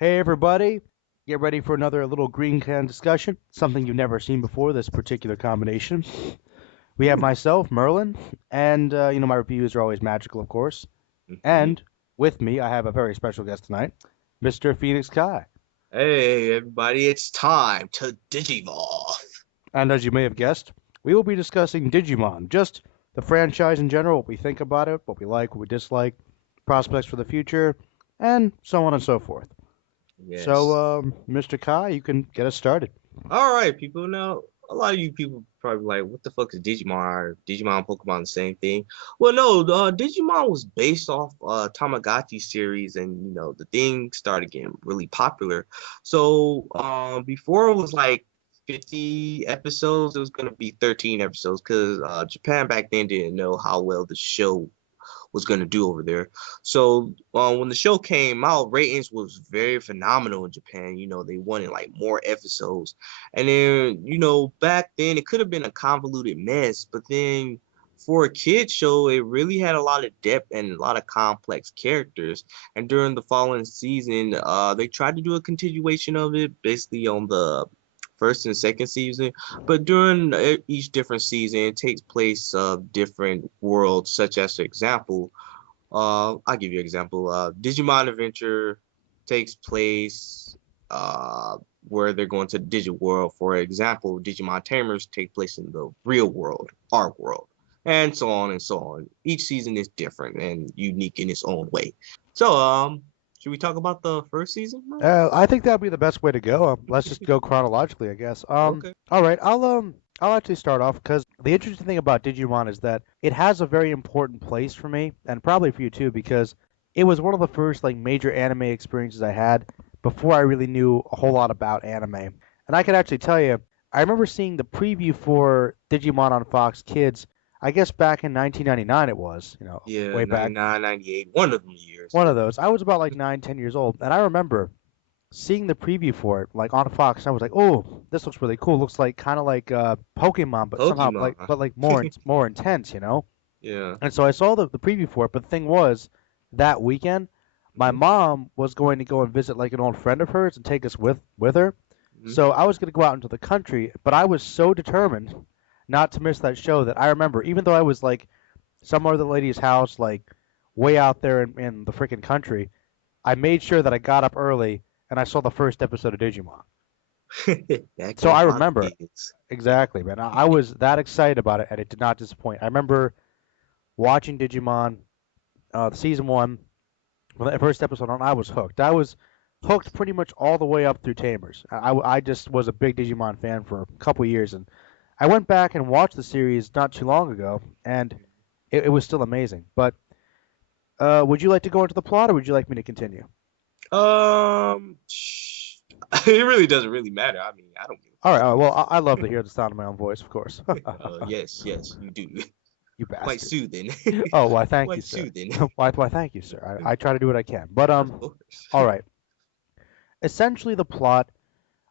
Hey everybody, get ready for another little green can discussion, something you've never seen before, this particular combination. We have myself, Merlin, and my reviews are always magical, of course. Hmm. And with me, I have a very special guest tonight, Mr. Phoniexkai. Hey, everybody, it's time to Digivolve. And as you may have guessed, we will be discussing Digimon, just the franchise in general, what we think about it, what we like, what we dislike, prospects for the future, and so on and so forth. So, Yes. Mr. Kai, you can get us started. All right, people. Now, a lot of you people probably like, what the fuck is Digimon? Are Digimon, Pokemon, the same thing? Well, no, Digimon was based off Tamagotchi series, and the thing started getting really popular. So, before it was like 50 episodes, it was gonna be 13 episodes because Japan back then didn't know how well the show was going to do over there. So when the show came out, ratings was very phenomenal in Japan. They wanted like more episodes, and then back then it could have been a convoluted mess, but then for a kid show, it really had a lot of depth and a lot of complex characters. And during the following season, they tried to do a continuation of it, basically on the first and second season. But during each different season, it takes place of different worlds, such as, for example, I'll give you an example. Digimon Adventure takes place where they're going to the digital world. For example, Digimon Tamers take place in the real world, our world, and so on and so on. Each season is different and unique in its own way. So, should we talk about the first season, bro? I think that would be the best way to go. Let's just go chronologically, I guess. Okay. All right. I'll actually start off because the interesting thing about Digimon is that it has a very important place for me, and probably for you too, because it was one of the first like major anime experiences I had before I really knew a whole lot about anime. And I can actually tell you, I remember seeing the preview for Digimon on Fox Kids. I guess back in 1999 it was, Yeah, way back. 99, 98, one of them years. One of those. I was about like 9, 10 years old, and I remember seeing the preview for it, like on Fox, I was like, "Oh, this looks really cool. Looks like kind of like Pokemon, but somehow Pokemon. like more intense." Yeah. And so I saw the preview for it, but the thing was, that weekend, my Hmm. mom was going to go and visit like an old friend of hers and take us with her. Hmm. So I was going to go out into the country, but I was so determined not to miss that show that I remember, even though I was like some other lady's house, like way out there in the freaking country, I made sure that I got up early and I saw the first episode of Digimon. That So goes I a lot of remember kids. exactly, man. I was that excited about it, and it did not disappoint. I remember watching Digimon, the season one, when the first episode on. I was hooked. I was hooked pretty much all the way up through Tamers. I just was a big Digimon fan for a couple years, and I went back and watched the series not too long ago, and it was still amazing. But would you like to go into the plot, or would you like me to continue? Um, it really doesn't really matter. I mean, I don't give All a right. fuck. Well, I love to hear the sound of my own voice, of course. Yes, yes, you do. You Quite bastard. soothing. Oh, why, thank you, Quite sir. soothing. Why, thank you, sir. I try to do what I can. But Of course. all right. Essentially, the plot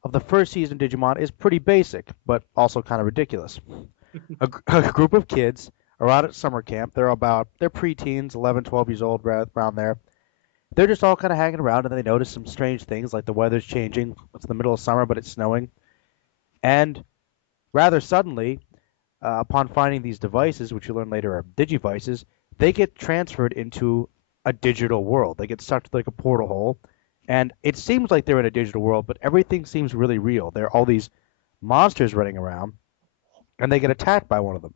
of the first season of Digimon is pretty basic, but also kind of ridiculous. A group of kids are out at summer camp. They're preteens, 11, 12 years old, around there. They're just all kind of hanging around, and they notice some strange things, like the weather's changing. It's the middle of summer, but it's snowing. And rather suddenly, upon finding these devices, which you learn later are digivices, they get transferred into a digital world. They get sucked like a portal hole, and it seems like they're in a digital world, but everything seems really real. There are all these monsters running around, and they get attacked by one of them.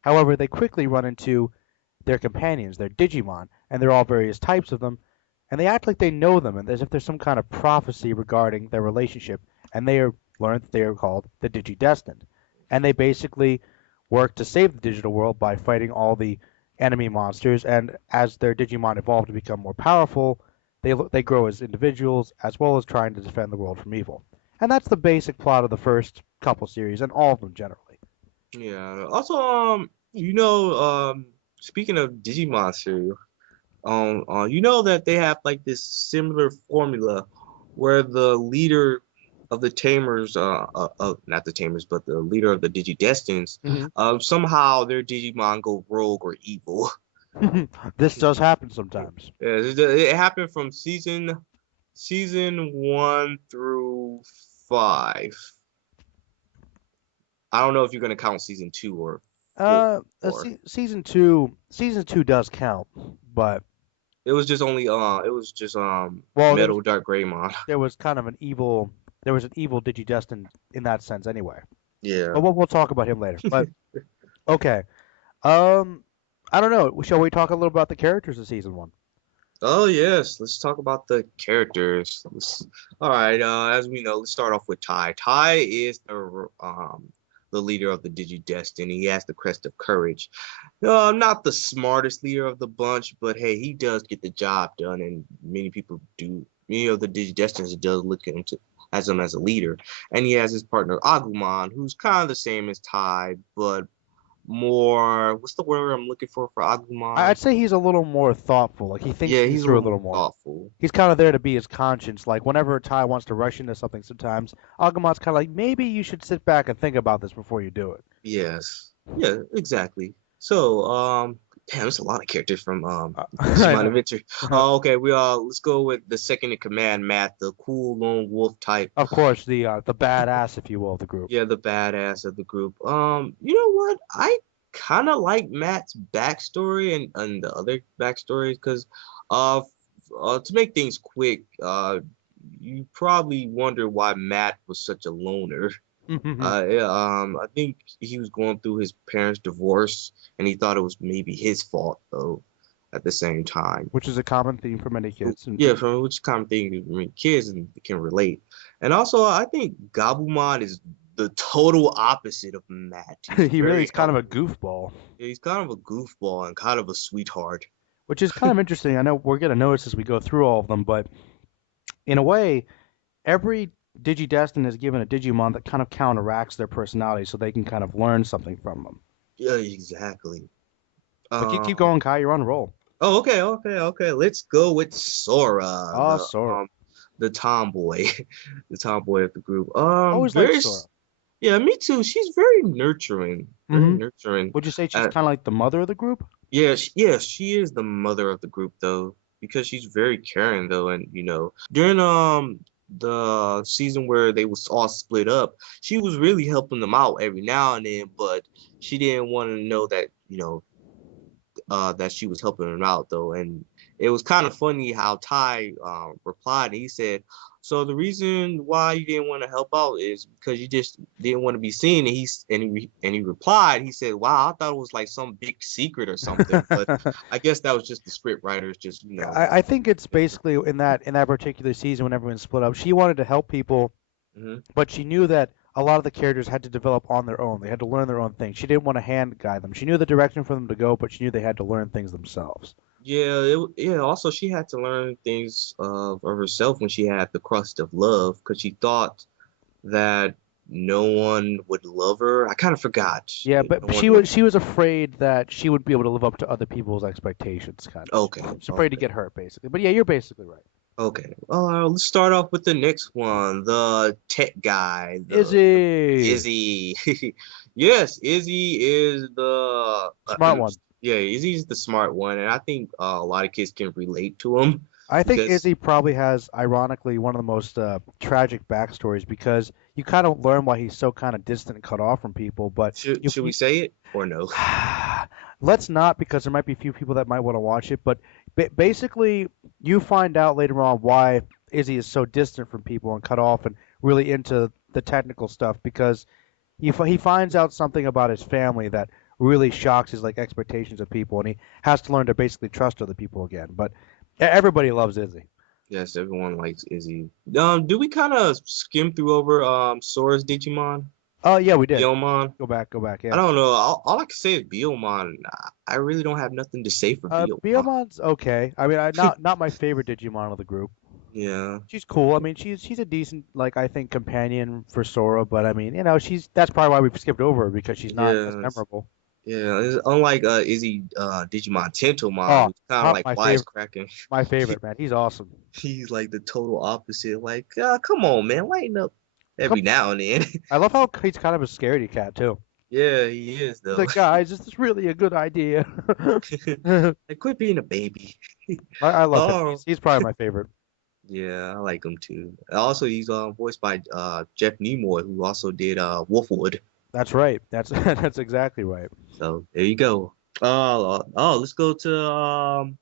However, they quickly run into their companions, their Digimon, and there are all various types of them, and they act like they know them, and as if there's some kind of prophecy regarding their relationship, and they are learned that they are called the Digidestined, and they basically work to save the digital world by fighting all the enemy monsters, and as their Digimon evolve to become more powerful, they grow as individuals as well as trying to defend the world from evil. And that's the basic plot of the first couple series, and all of them generally. Yeah. Also, speaking of Digimon cereal, you know that they have like this similar formula where the leader of the Tamers, not the Tamers, but the leader of the Digidestins, Hmm. somehow their Digimon go rogue or evil. This does happen sometimes. Yeah, it happened from season season 1 through 5. I don't know if you're gonna count season 2 or 4. Season two does count, but It was just well, Metal Dark Greymon. there was kind of there was an evil Digidestin in that sense anyway. Yeah. But we'll talk about him later. But okay, um, I don't know. Shall we talk a little about the characters of season one? Oh yes, let's talk about the characters. All right, as we know, let's start off with Tai. Tai is the leader of the Destiny. He has the crest of courage. Not the smartest leader of the bunch, but hey, he does get the job done, and many people do. Many of the Destinies does look at him as him as a leader, and he has his partner Agumon, who's kind of the same as Tai, but more. What's the word I'm looking for Agumon? I'd say he's a little more thoughtful. Like he thinks Yeah, things he's a through a little more little more. thoughtful. He's kind of there to be his conscience. Like whenever Ty wants to rush into something, sometimes Agumon's kind of like, maybe you should sit back and think about this before you do it. Yes. Yeah, exactly. So, damn, there's a lot of characters from I Digimon know. Adventure. Okay, let's go with the second in command, Matt, the cool lone wolf type. Of course, the badass, if you will, of the group. Yeah, the badass of the group. You know what? I kind of like Matt's backstory and the other backstories because, uh, to make things quick, you probably wonder why Matt was such a loner. Yeah, I think he was going through his parents' divorce, and he thought it was maybe his fault though. At the same time, Which is a common theme for many kids. And yeah, from which kind of thing I mean, kids can relate. And also, I think Gabumon is the total opposite of Matt. He's he really very is kind of a helpful. goofball, Yeah, he's kind of a goofball and kind of a sweetheart. which is kind of interesting. I know we're gonna notice as we go through all of them, but in a way, every Digidestin is given a Digimon that kind of counteracts their personality, so they can kind of learn something from them. Yeah, exactly. But keep Um. going, Kai. You're on a roll. Oh, okay. Let's go with Sora, Ah, Sora. the tomboy, the tomboy of the group. Always liked Sora. Yeah, me too. She's very nurturing, very Mm-hmm. nurturing. Would you say she's Uh, kind of like the mother of the group? yeah, yeah, she is the mother of the group though, because she's very caring though, and during the season where they was all split up, she was really helping them out every now and then, but she didn't want to know that that she was helping him out though, and it was kind of funny how Ty replied. And he said, "So the reason why you didn't want to help out is because you just didn't want to be seen." And he replied. He said, "Wow, I thought it was like some big secret or something, but I guess that was just the script writers just I think it's basically in that particular season when everyone split up, she wanted to help people, hmm but she knew that a lot of the characters had to develop on their own. They had to learn their own things. She didn't want to hand guide them. She knew the direction for them to go, but she knew they had to learn things themselves. Yeah, yeah. Also, she had to learn things of herself when she had the crust of love, because she thought that no one would love her. I kind of forgot. Yeah, No but one she would. was she was afraid that she would be able to live up to other people's expectations, kind of. Okay, She's afraid to okay. get hurt, basically. But yeah, you're basically right. Okay. Let's start off with the next one. The tech guy, the Izzy, Izzy. Yes, Izzy is the smart one. yeah, Izzy's the smart one, and I think a lot of kids can relate to him I think because Izzy probably has, ironically, one of the most tragic backstories because you kind of learn why he's so kind of distant and cut off from people. But should we say it or no? let's not, because there might be a few people that might want to watch it. But basically, you find out later on why Izzy is so distant from people and cut off and really into the technical stuff because he finds out something about his family that really shocks his like expectations of people, and he has to learn to basically trust other people again. But everybody loves Izzy. Yes, everyone likes Izzy. Do we kind of skim through over Sora's Digimon, Oh yeah, we did. Beomon? Go back. I Yeah. don't know. All I can say is Beomon. I really don't have nothing to say for Beomon. Beelmon's okay. I mean, not my favorite Digimon of the group. Yeah. She's cool. I mean, she's a decent, like I think, companion for Sora. But I mean, she's that's probably why we've skipped over her because she's not as Yeah. memorable. Yeah, it's unlike Izzy Digimon Tentomon, Oh, who's kind of like my favorite, wisecracking. my favorite man. He's awesome. He's like the total opposite. Like, come on, man, lighten up Come, every now and then. I love how he's kind of a scaredy cat too. Yeah, he is He's though. like, guys, is this really a good idea? Like, quit being a baby. I love him. Oh, He's probably my favorite. Yeah, I like him too. Also, he's voiced by Jeff Nimoy, who also did Wolfwood. That's right. That's that's exactly right. So there you go. Let's go to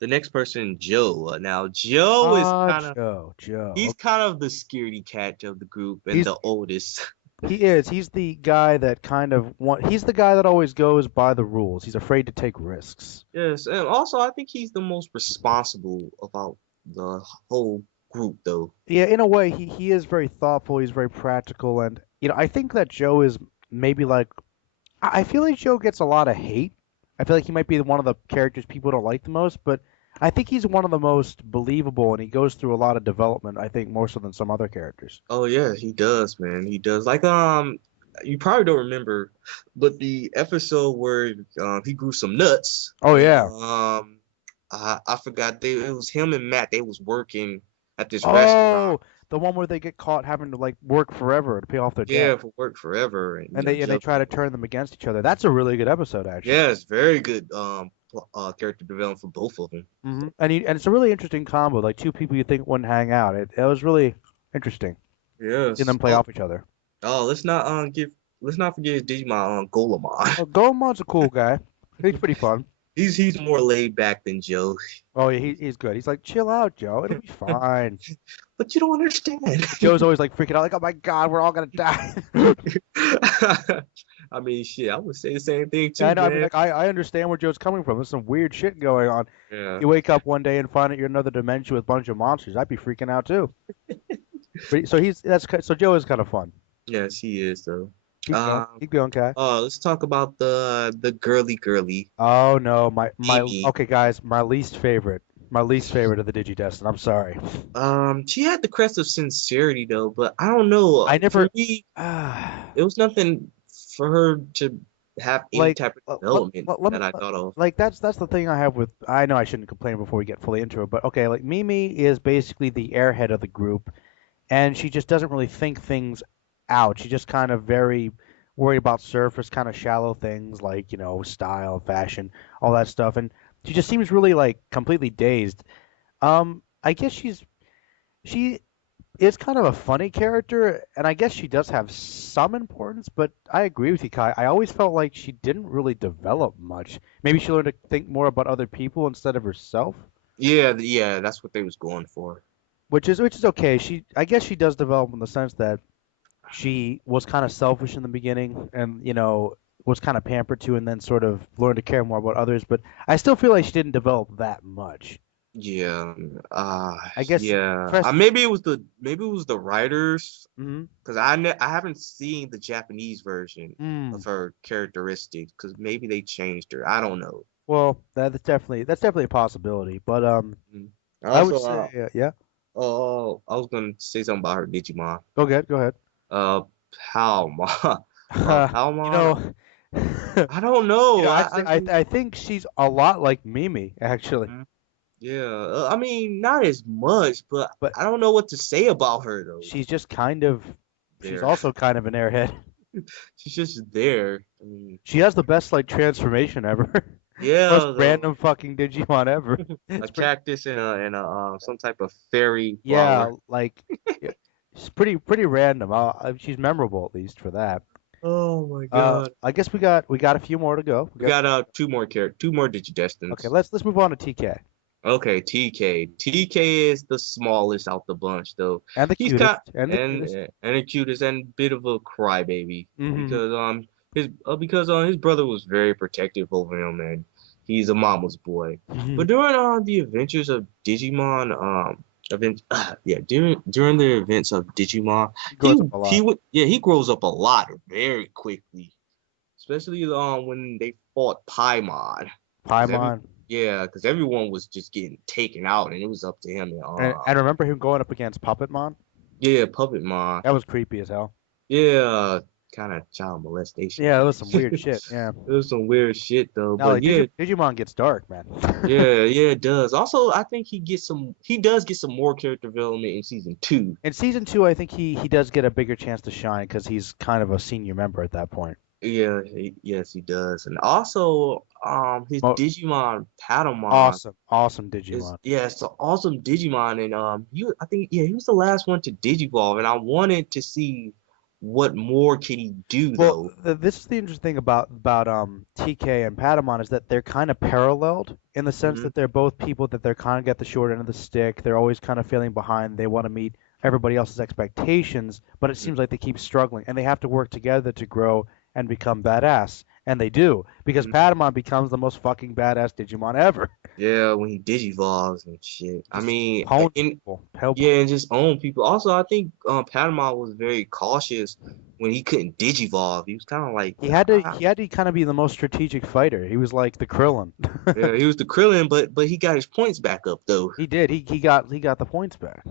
the next person, Joe. Now, Joe is Joe. he's kind of the scaredy cat of the group and He's the oldest. he is. He's the guy that kind of he's the guy that always goes by the rules. He's afraid to take risks. Yes, and also I think he's the most responsible about the whole group, though. Yeah, in a way, he is very thoughtful. He's very practical, and I think that Joe is maybe like I feel like Joe gets a lot of hate. I feel like he might be one of the characters people don't like the most, but I think he's one of the most believable, and he goes through a lot of development. I think more so than some other characters. Oh yeah, he does, man. He does. Like you probably don't remember, but the episode where he grew some nuts. Oh yeah. I forgot it was him and Matt. They was working at this restaurant. Oh, the one where they get caught having to like work forever to pay off their debt, Yeah, for work forever, and and they Joe. try to turn them against each other. That's a really good episode, actually. Yeah, it's very good character development for both of them. And it's a really interesting combo, like two people you think wouldn't hang out. It was really interesting seeing Yes. them play off each other. Let's not let's not forget Digimon Golemon. Well, Goemon's a cool guy. He's pretty fun. He's more laid back than Joe. Oh yeah, he's good. He's like, chill out, Joe. It'll be fine. But you don't understand. Joe's always like freaking out, like, oh my God, we're all gonna die. I mean, shit, I would say the same thing Yeah, I too, know. I mean, man. like, I understand where Joe's coming from. There's some weird shit going on. Yeah. You wake up one day and find that you're in another dimension with a bunch of monsters. I'd be freaking out too. But, so so Joe is kind of fun. Yes, he is though. Keep going, Um, keep going, Kai. let's talk about the girly Oh no, my Mimi. okay, guys, my least favorite of the Digidestin. I'm sorry. She had the crest of sincerity though, but I don't know. I For never, me, it was nothing for her to have any like type of let, development let, let me that I thought of. like that's the thing I have with. I know I shouldn't complain before we get fully into it, but okay, like Mimi is basically the airhead of the group, and she just doesn't really think things out. She's just kind of very worried about surface, kind of shallow things like style, fashion, all that stuff, and she just seems really like completely dazed. I guess she is kind of a funny character, and I guess she does have some importance, but I agree with you, Kai. I always felt like she didn't really develop much. Maybe she learned to think more about other people instead of herself, Yeah, yeah, that's what they was going for. which is okay. I guess she does develop in the sense that she was kind of selfish in the beginning, and was kind of pampered too, and then sort of learned to care more about others. But I still feel like she didn't develop that much. Yeah, I guess yeah. press. Maybe it was the writers, Mm-hmm. because I haven't seen the Japanese version Mm. of her characteristics, because maybe they changed her. I don't know. Well, that's definitely a possibility. But Mhm. I would Also, say yeah. oh, I was gonna say something about her Digimon. Go ahead. Go ahead. Uh, Palma. You Palmon. know, I don't know. I think she's a lot like Mimi, actually. Mhm. Yeah. I mean, not as much, but But I don't know what to say about her though. she's just kind of, she's There, also kind of an airhead. she's just there. I mean, She has the best like transformation ever. Most yeah, random fucking Digimon ever. a It's pretty, cactus and a some type of fairy yeah, flower. like yeah, it's pretty random. She's memorable at least for that. Oh my God. I guess we got a few more to go. We got two more Okay, Digidestins. let's move on to TK Okay, TK. TK is the smallest out the bunch though. and the He's got cutest and the cutest. and the cutest and bit of a crybaby Hmm. because his brother was very protective over him and he's a mama's boy. Hmm. But during the adventures of Digimon during the events of Digimon, He grows up a lot. he grows up a lot very quickly, especially when they fought Paimon. 'Cause Paimon. because everyone was just getting taken out, and it was up to him. And, And remember him going up against Puppetmon? yeah, Puppet Mon. That was creepy as hell. Yeah, kind of child molestation. Yeah, that was some weird shit. Yeah. It was some weird shit though, Now, but like yeah, Digimon gets dark, man. yeah, it does. Also, I think he does get some more character development in season two. In season two, I think he does get a bigger chance to shine because he's kind of a senior member at that point. Yeah, yes, he does. And also, his Mo- Digimon Patamon awesome, awesome is Digimon. yeah, it's an awesome Digimon, and I think yeah, he was the last one to Digivolve, and I wanted to see what more can he do Well, though. this is the interesting thing about TK and Patamon is that they're kind of paralleled in the sense Hmm. that they're both people that they're kind of get the short end of the stick. They're always kind of feeling behind. They want to meet everybody else's expectations, but it Hmm. seems like they keep struggling, and they have to work together to grow and become badass. And they do, because Hmm. Patamon becomes the most fucking badass Digimon ever. Yeah, when he Digivolves and shit. I Just mean, pwn and people, help. yeah, and just own people. Also, I think Patamon was very cautious when he couldn't Digivolve. He was kind of like, He had to kind of be the most strategic fighter. He was like the Krillin. yeah, he was the Krillin, but he got his points back up though. He did. He got the points back.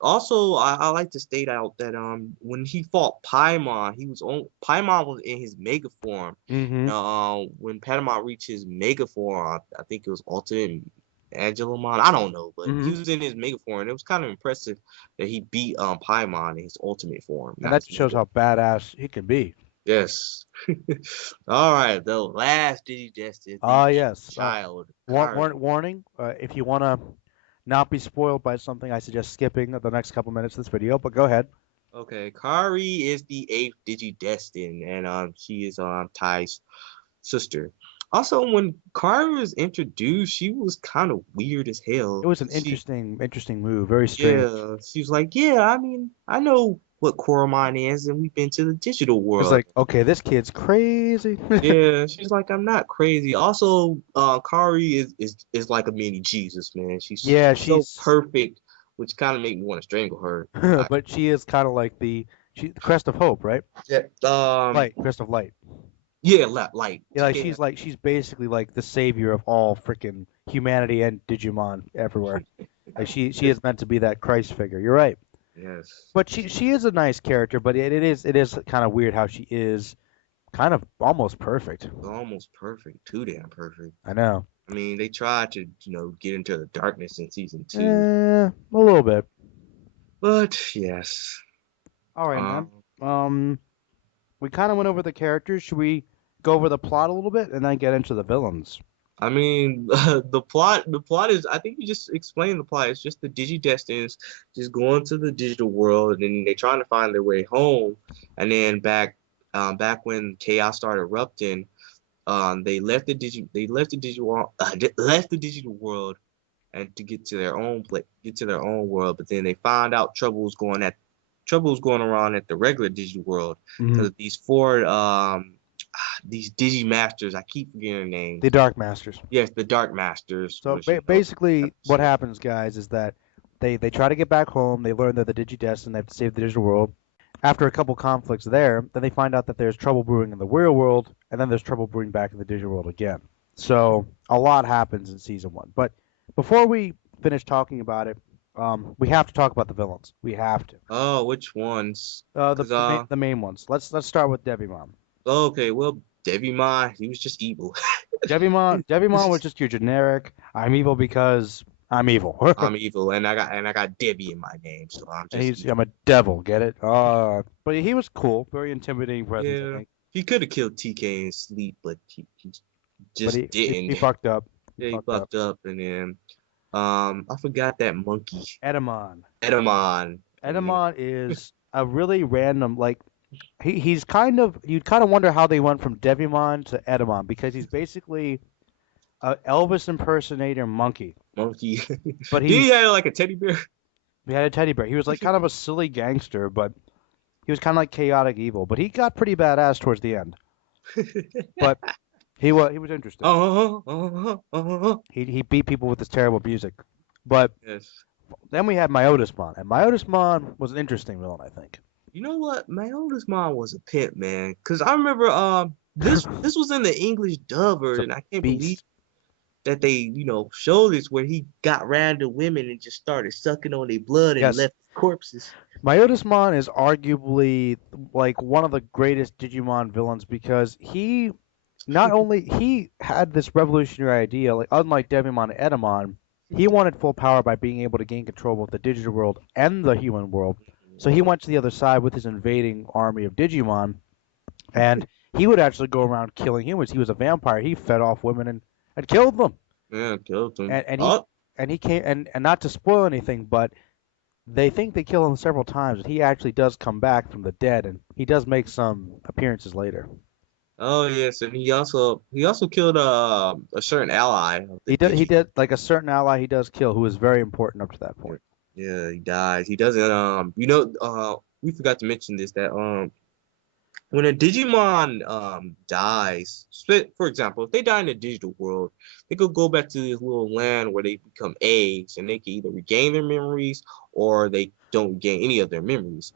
Also, I like to state out that when he fought Paimon, Paimon was in his Mega form. Mm-hmm. When Patamon reached his Mega form, I think it was Ultimate Angelomon. I don't know, but he Mm-hmm. was in his Mega form, and it was kind of impressive that he beat Paimon in his Ultimate form, And not that his just shows Mega. how badass he can be. Yes. All right, the last Digidestin, the Ah, yes. child, Kari. Warning. If you want to not be spoiled by something, I suggest skipping the next couple minutes of this video. But go ahead. Okay, Kari is the eighth Digidestin, and she is Tai's sister. Also, when Kari was introduced, she was kind of weird as It hell. was an 'Cause interesting move. Very strange. she was like, yeah, I mean, I know what Coromine is, and we've been to the digital It's world. like, okay, this kid's crazy. Yeah, she's like, I'm not crazy. Also, Kari is like a mini Jesus, man. Yeah, She's so she's, perfect, which kind of make me want to strangle her. but she is kind of like the crest of hope, right? Yeah, Light, crest of light. yeah, like, Yeah, yeah. she's basically like the savior of all freaking humanity and Digimon everywhere. Like she is meant to be that Christ figure. You're right. Yes, But she is a nice character, but it is kind of weird how she is kind of almost perfect. almost perfect, too damn perfect. I know. I mean, they tried to, get into the darkness in season two, A little bit. but yes. All right, man. Um, Um, we kind of went over the characters. Should we go over the plot a little bit and then get into the villains? I mean, the plot is, I think you just explained the plot. It's just the Digidestins just going to the digital world, and then they're trying to find their way home. And then back when chaos started erupting, they left the digital, left the digital world, and to get to their own world. But then they found out trouble was going around at the regular digital world Hmm. because these four these Digimasters, I keep forgetting their The names. Dark Masters. Yes, the Dark Masters So was, basically, what happens, guys, is that they try to get back home. They learn they're the Digidestined. They have to save the digital world. After a couple conflicts there, then they find out that there's trouble brewing in the real world, and then there's trouble brewing back in the digital world again. So a lot happens in season one. But before we finish talking about it, we have to talk about the villains. We have to. oh, which ones? Cause The main ones. Let's start with Devimon. okay, well, Devimon, he was just evil. Devimon was just your generic. I'm evil because I'm evil. I'm evil, and I got Debbie in my name, so I'm And just evil. I'm a devil, get it? But he was cool, very intimidating presence, I Yeah, think. he could have killed TK in sleep, but he But just he didn't. fucked up. He Yeah, he fucked up. fucked up, and then I forgot that monkey, Edamon. Edamon, and then Edamon is a really random, like he's kind of you'd kind of wonder how they went from Devimon to Edamon because he's basically a Elvis impersonator monkey. monkey. But Did he he's have like a teddy bear? he had a teddy bear. He was like kind of a silly gangster, but he was kind of like chaotic evil. But he got pretty badass towards the end. But he was interesting. He beat people with his terrible music. But Yes. then we had Myotismon, and Myotismon was an interesting villain, I think. You know what? My oldest mom was a pimp, man. Cause I remember this was in the English dub It's a version. I can't believe beast. that they, showed this where he got random women and just started sucking on their blood and Yes, left corpses. Myotismon is arguably like one of the greatest Digimon villains because he not only he had this revolutionary idea, like unlike Devimon and Edamon, he wanted full power by being able to gain control of the digital world and the human world. So he went to the other side with his invading army of Digimon, and he would actually go around killing humans. He was a vampire. He fed off women and killed them. Yeah, killed him. And he Oh, and he came and not to spoil anything, but they think they kill him several times. But he actually does come back from the dead, and he does make some appearances later. oh yes, and he also killed a certain ally of the He Digi. did like a certain ally he does kill who is very important up to that Yeah, point. yeah, he dies. He doesn't. We forgot to mention this that when a Digimon dies, for example, if they die in the digital world, they could go back to this little land where they become eggs, and they can either regain their memories or they don't gain any of their memories.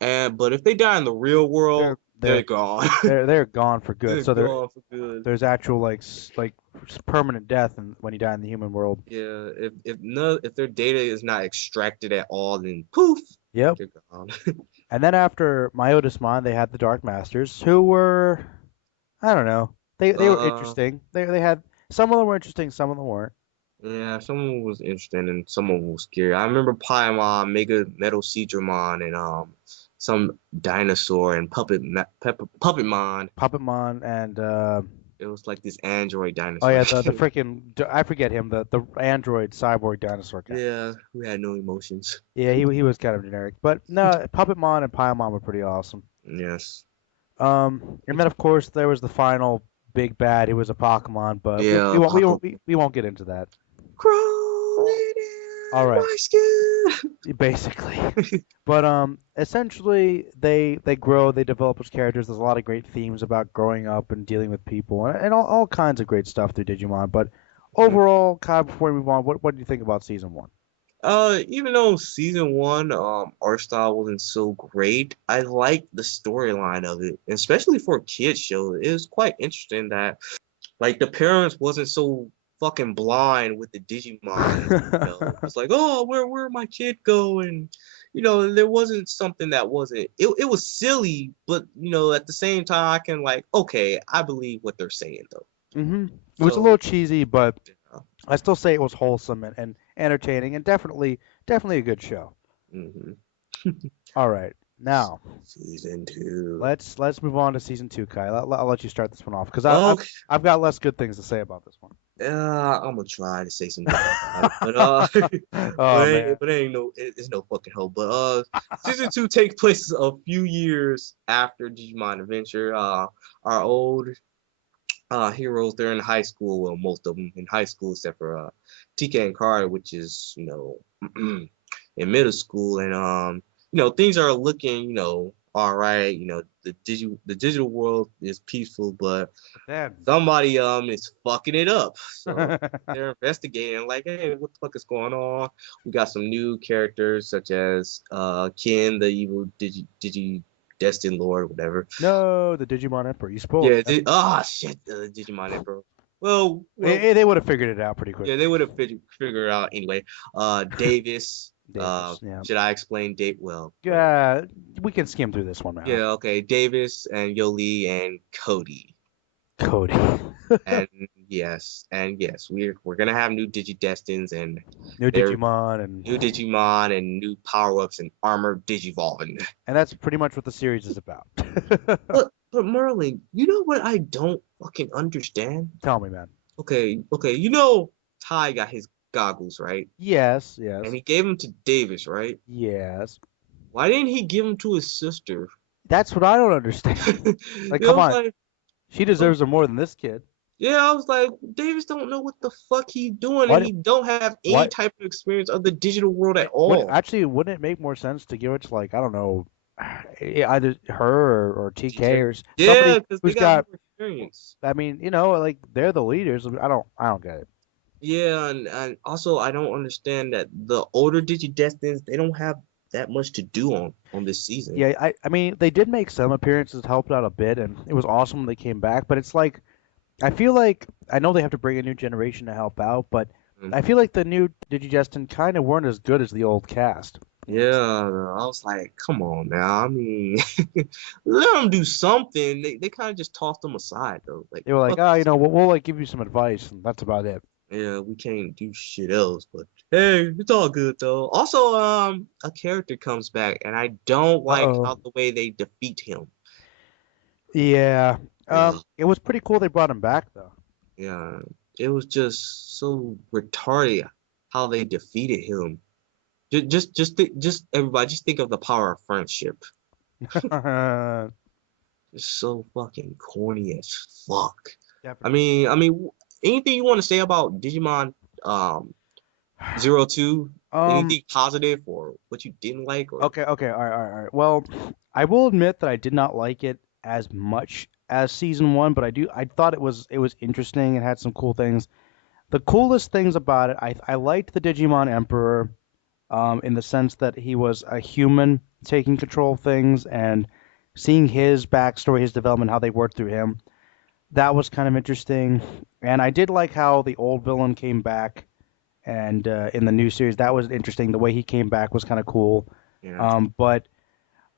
And but if they die in the real They're world, they're they're gone. they're gone for good. They're So gone for good. there's actual like permanent death when you die in the human world. Yeah, if their data is not extracted at all, then poof, Yep. they're gone. And then after Myotismon, they had the Dark Masters, who were I don't know. They were uh, interesting. They had some of them were interesting, some of them weren't. yeah, someone was interesting and someone was scary. I remember Paimon, Mega Metal Seedramon, and some dinosaur and Puppetmon. Puppetmon and It was like this android oh dinosaur. yeah, the freaking I forget him, the android cyborg dinosaur guy. Yeah, who had no emotions. Yeah, he was kind of generic, but no, Puppetmon and Paimon were pretty awesome. Yes. And then of course there was the final big bad. He was a Pokemon, but Yeah, Papa we won't get into that. crawling All in right, my skin. basically. But essentially they grow, they develop as characters. There's a lot of great themes about growing up and dealing with people, and all kinds of great stuff through Digimon. But overall, Kai, before we move on, what do you think about season one? Even though season one, art style wasn't so great, I liked the storyline of it, especially for a kids show. It was quite interesting that like the parents wasn't so fucking blind with the Digimon. It's like, oh, where my kid go? And there wasn't something that wasn't. It was silly, but at the same time, I can like, okay, I believe what they're saying though. hmm It was a little So, cheesy, but yeah. I still say it was wholesome and entertaining and definitely a good show. hmm All right, now Season two. let's move on to season two, Kai. I'll let you start this one off because Okay. I've got less good things to say about this one. I'm gonna try to say some good things about it, but Oh man. it's no fucking hope. But season two takes place a few years after Digimon Adventure. Our old heroes, they're in high school. Well, most of them in high school, except for TK and Kara, which is in middle school, and things are looking all right. The digital world is peaceful, but Then. somebody is fucking it up. So they're investigating, like, hey, what the fuck is going on? We got some new characters such as Ken, the evil Digi Destined Lord, whatever. No, the Digimon Emperor. You spoiled Yeah, it. shit, the Digimon Emperor. Well, They would have figured it out pretty yeah, quickly. they would have figured out anyway. Davis. Davis. Yeah. Should I explain Dave? Well, whatever. Yeah, we can skim through this one now. Yeah, okay. Davis and Yoli and Cody. Cody. And yes, we're gonna have new Digidestins and New they're Digimon and new Digimon and new power-ups and armor Digivolving. and that's pretty much what the series is about. But Merlin, you know what I don't fucking understand? Tell me, man. Okay, Ty got his goggles, right? Yes, And yes, he gave them to Davis, right? yes. Why didn't he give them to his sister? That's what I don't understand. Like, It come was on, like, she oh, deserves it more than this kid. yeah, I was like, Davis don't know what the fuck he's doing, and What? he don't have any What? type of experience of the digital world at Wouldn't all. actually wouldn't it make more sense to give it to like I don't know, either her or TK TK. or Yeah, somebody because they who's got more got. experience. I mean, like they're the leaders. I don't get it. Yeah, and also I don't understand that the older Digidestins, they don't have that much to do on this season. Yeah, I mean they did make some appearances, helped out a bit, and it was awesome when they came back. But it's like I feel like I know they have to bring a new generation to help out, but Mm. I feel like the new Digijestin kind of weren't as good as the old cast. Yeah, I was like, come on now. I mean, let them do something. They kind of just tossed them aside though. Like, They were like, fuck oh, this. we'll like give you some advice, and that's about it. Yeah, we can't do shit else. But hey, it's all good though. Also, a character comes back, and I don't like Uh-oh. how the way they defeat him. Yeah. Yeah, It was pretty cool they brought him back though. yeah. It was just so retarded how they defeated him. Just everybody, just think of the power of friendship. It's so fucking corny as fuck. Definitely. Anything you want to say about Digimon Zero Two? Um. Anything positive or what you didn't like or Okay. Okay. All right. All right. All right. Well, I will admit that I did not like it as much as season one, but I thought it was interesting. It had some cool things. The coolest things about it, I liked the Digimon Emperor, in the sense that he was a human taking control of things and seeing his backstory, his development, how they worked through him. That was kind of interesting. And I did like how the old villain came back, and in the new series, that was interesting. The way he came back was kind of cool. yeah. But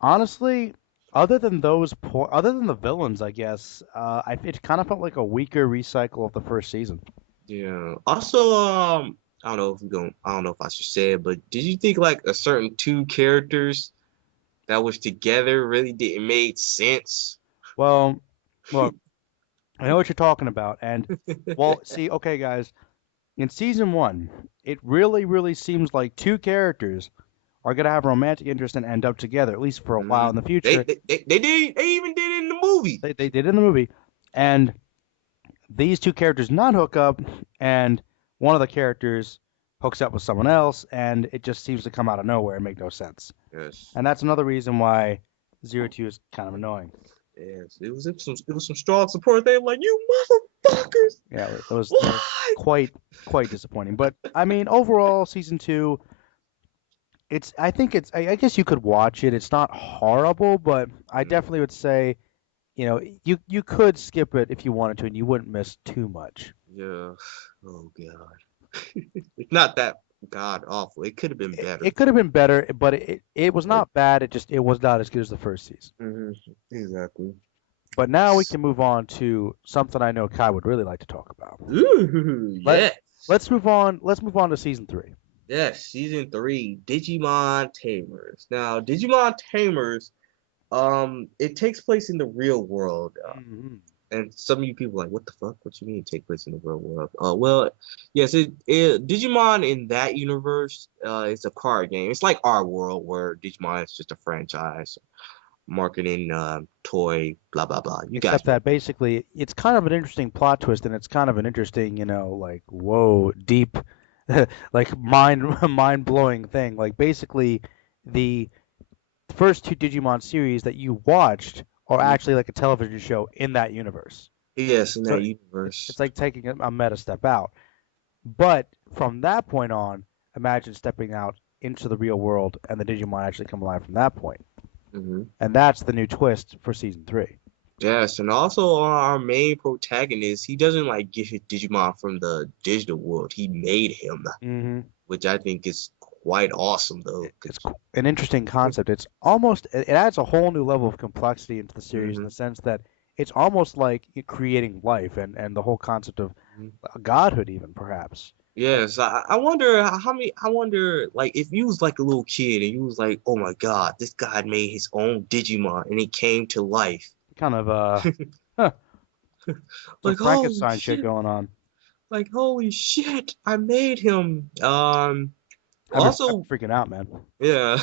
honestly, other than the villains, I guess, it kind of felt like a weaker recycle of the first season. Yeah. Also, I don't know if I should say it, but did you think like a certain two characters that was together really didn't make sense? Well, look, I know what you're talking about, and well, see, okay, guys, in season one, it really, really seems like two characters are gonna have romantic interest and end up together, at least for a while Mhm. in the future. They even did it in the movie. They did in the movie, and these two characters not hook up, and one of the characters hooks up with someone else, and it just seems to come out of nowhere and make no sense. Yes. And that's another reason why Zero Two is kind of annoying. Yes. It was some strong support. They were like, you motherfuckers. Yeah, that was Why? quite disappointing. But I mean, overall, season two, I think I guess you could watch it. It's not horrible, but I Mm, definitely would say, you could skip it if you wanted to, and you wouldn't miss too much. yeah. Oh god. It's not that god awful. It could have been better. It could have been better, but it was But not bad. It was not as good as the first season. mhm, exactly. But now we can move on to something I know Kai would really like to talk about. Ooh, Let yes. let's move on. Let's move on to season three. Yes, season three, Digimon Tamers. Now, Digimon Tamers, it takes place in the real world. Hmm. And some of you people are like, what the fuck? What you mean it take place in the real world? Well, yes, Digimon in that universe, it's a card game. It's like our world where Digimon is just a franchise, marketing, toy, blah blah blah. You guys Except know. that basically it's kind of an interesting plot twist, and it's kind of an interesting, like whoa, deep, like mind blowing thing. Like basically, the first two Digimon series that you watched are Mhm. actually like a television show in that universe. Yes, in So that universe. it's like taking a meta step out. But from that point on, imagine stepping out into the real world and the Digimon actually come alive from that point. Hmm. And that's the new twist for season three. Yes, and also our main protagonist, he doesn't like get his Digimon from the digital world. He made him, Hmm. which I think is quite awesome though. It's an interesting concept. It adds a whole new level of complexity into the series in Hmm. the sense that it's almost like you're creating life and the whole concept of godhood, even perhaps. Yes, I wonder how many. I wonder like if you was like a little kid and you was like, oh my God, this guy made his own Digimon and it came to life. Kind of huh, some Like holy Frankenstein shit shit, going on. like holy shit, I made him. I'd be Also freaking out, man. yeah.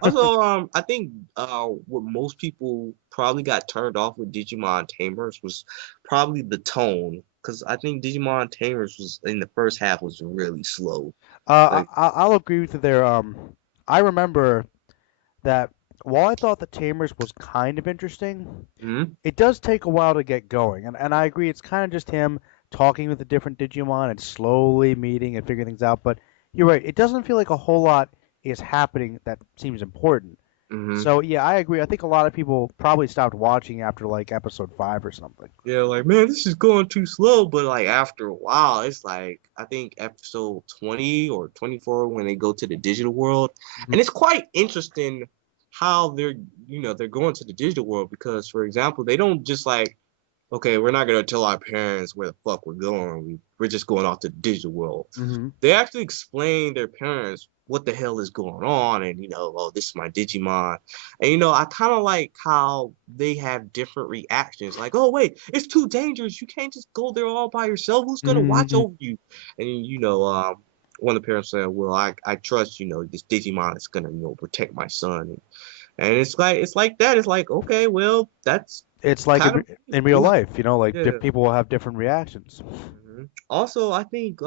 Also, I think what most people probably got turned off with Digimon Tamers was probably the tone, because I think Digimon Tamers was in the first half was really slow. Like, I'll agree with you there. I remember that while I thought the Tamers was kind of interesting, hmm it does take a while to get going, and I agree. It's kind of just him talking with the different Digimon and slowly meeting and figuring things out. But you're right. It doesn't feel like a whole lot is happening that seems important. hmm So yeah, I agree. I think a lot of people probably stopped watching after like episode five or something. yeah, like man, this is going too slow. But like after a while, it's like I think episode 20 or 24 when they go to the digital world, Mhm. and it's quite interesting how they're going to the digital world because, for example, they don't just like okay, we're not gonna tell our parents where the fuck we're going. We're just going off to the digital world. Mhm. They actually explain their parents what the hell is going on, and oh, this is my Digimon. And I kind of like how they have different reactions, like, oh wait, it's too dangerous, you can't just go there all by yourself, who's gonna watch Hmm. over you? And one of the parents said, well, I trust, this Digimon is gonna, protect my son. And it's like that. It's like, okay, well, that's It's like kind of in real reasonable. life, like Yeah. people will have different reactions. Also, I think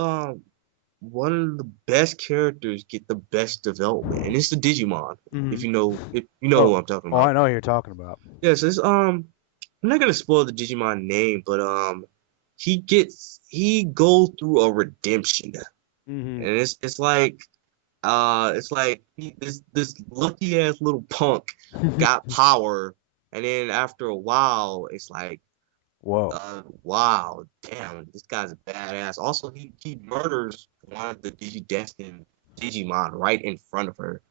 one of the best characters get the best development, and it's the Digimon. If Hmm. you know Oh, who I'm talking oh, I about. know what you're talking about. Yes, it's I'm not gonna spoil the Digimon name, but he goes through a redemption, Hmm. and it's like this lucky ass little punk got power, and then after a while, it's like, Whoa. wow, damn, this guy's a badass. Also, he murders one of the Digidestined Digimon right in front of her,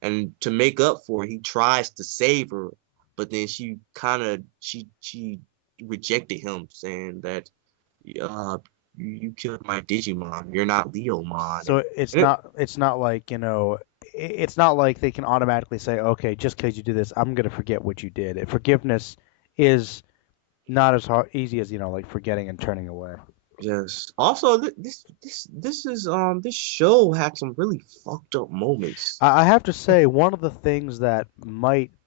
and to make up for it, he tries to save her, but then she kind of she rejected him, saying that uh you killed my Digimon, you're not Leomon, So it's and it, not like, it's not like they can automatically say, okay, just because you do this, I'm gonna forget what you did. Forgiveness is not as easy as, like forgetting and turning away. yes. Also, this show had some really fucked up moments. I have to say, one of the things that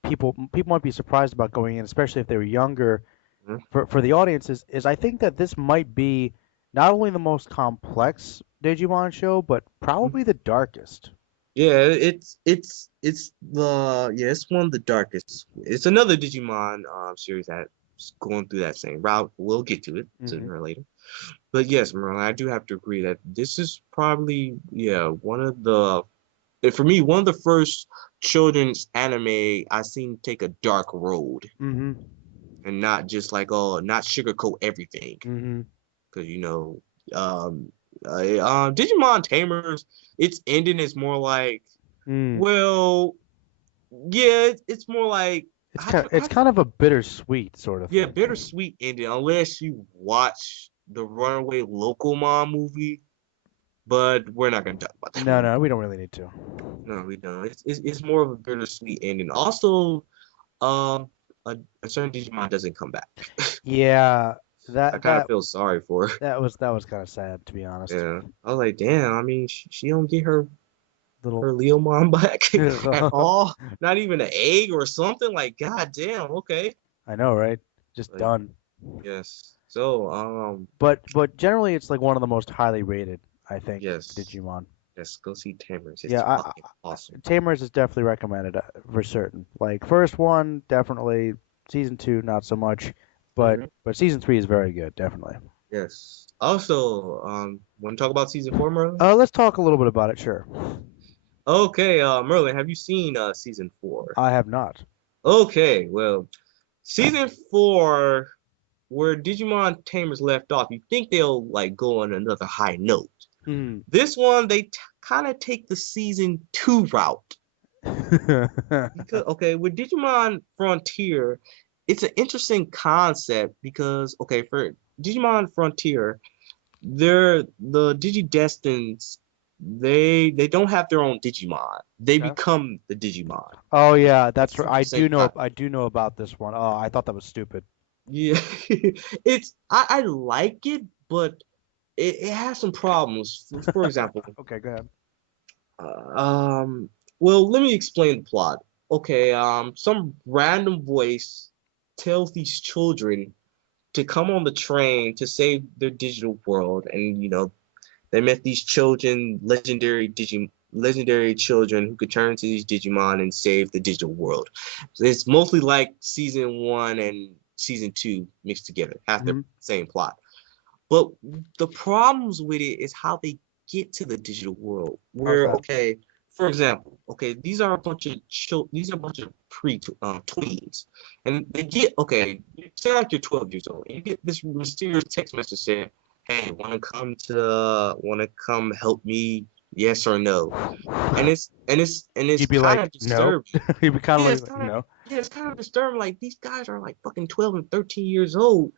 people might be surprised about going in, especially if they were younger, Mhm. for the audience is I think that this might be not only the most complex Digimon show, but probably the darkest. Yeah, it's one of the darkest. It's another Digimon series that's going through that same route. We'll get to it Hmm. sooner or later. But yes, Merlin, I do have to agree that this is probably, one of the for me, one of the first children's anime I seen take a dark road, Hmm. and not just like, oh, not sugarcoat everything. Hmm. Because um Digimon Tamers, its ending is more like, Mm. well, yeah, it's more like, It's kind of a bittersweet sort of yeah, thing. bittersweet ending unless you watch the Runaway Local Mom movie, but we're not gonna talk about that No, movie. no, we don't really need to. No, we don't. It's more of a bittersweet ending. Also, um, a certain Digimon doesn't come back. Yeah, I that kind of that feel sorry for her. that was kind of sad, to be honest. Yeah, I was like, damn. I mean, she don't get her Little. Leomon back at all. Not even an egg or something. Like, god damn. Okay. I know, right? Just Like, done. yes. So, But generally, it's like one of the most highly rated, I think, yes. Digimon. Yes, go see Tamers. Yeah, It's fucking awesome. Tamers is definitely recommended for certain. Like first one, definitely. Season two, not so much, but Hmm. season three is very good, definitely. Yes. Also, want to talk about season 4, Merlin? Let's talk a little bit about it. Sure. Okay, Merlin, have you seen season 4? I have not. Okay, well, season 4, where Digimon Tamers left off, you think they'll like go on another high note. Hmm. This one, they kind of take the season 2 route. Because, okay, with Digimon Frontier, it's an interesting concept because, okay, for Digimon Frontier, they're the Digidestins. They don't have their own Digimon. They Okay. become the Digimon. Oh It's yeah, that's right. 100% not. I do know about this one. Oh, I thought that was stupid. Yeah, I like it, but it has some problems. For example, Okay, go ahead. uh, um, well, let me explain the plot. Okay, some random voice tells these children to come on the train to save their digital world, and they met these children, legendary children who could turn into these Digimon and save the digital world. So it's mostly like season 1 and season 2 mixed together, have the Hmm. same plot. But the problems with it is how they get to the digital world. How's Where, that? okay, for example, okay, these are a bunch of pre tweens, and they get, okay, say like you're 12 years old, and you get this mysterious text message saying, "Hey, wanna come help me? Yes or no?" And it's You'd be kind like, of no. disturbing. You'd be kind of Yeah, it's like, kind of no. yeah, it's kind of disturbing. Like, these guys are like fucking 12 and 13 years old,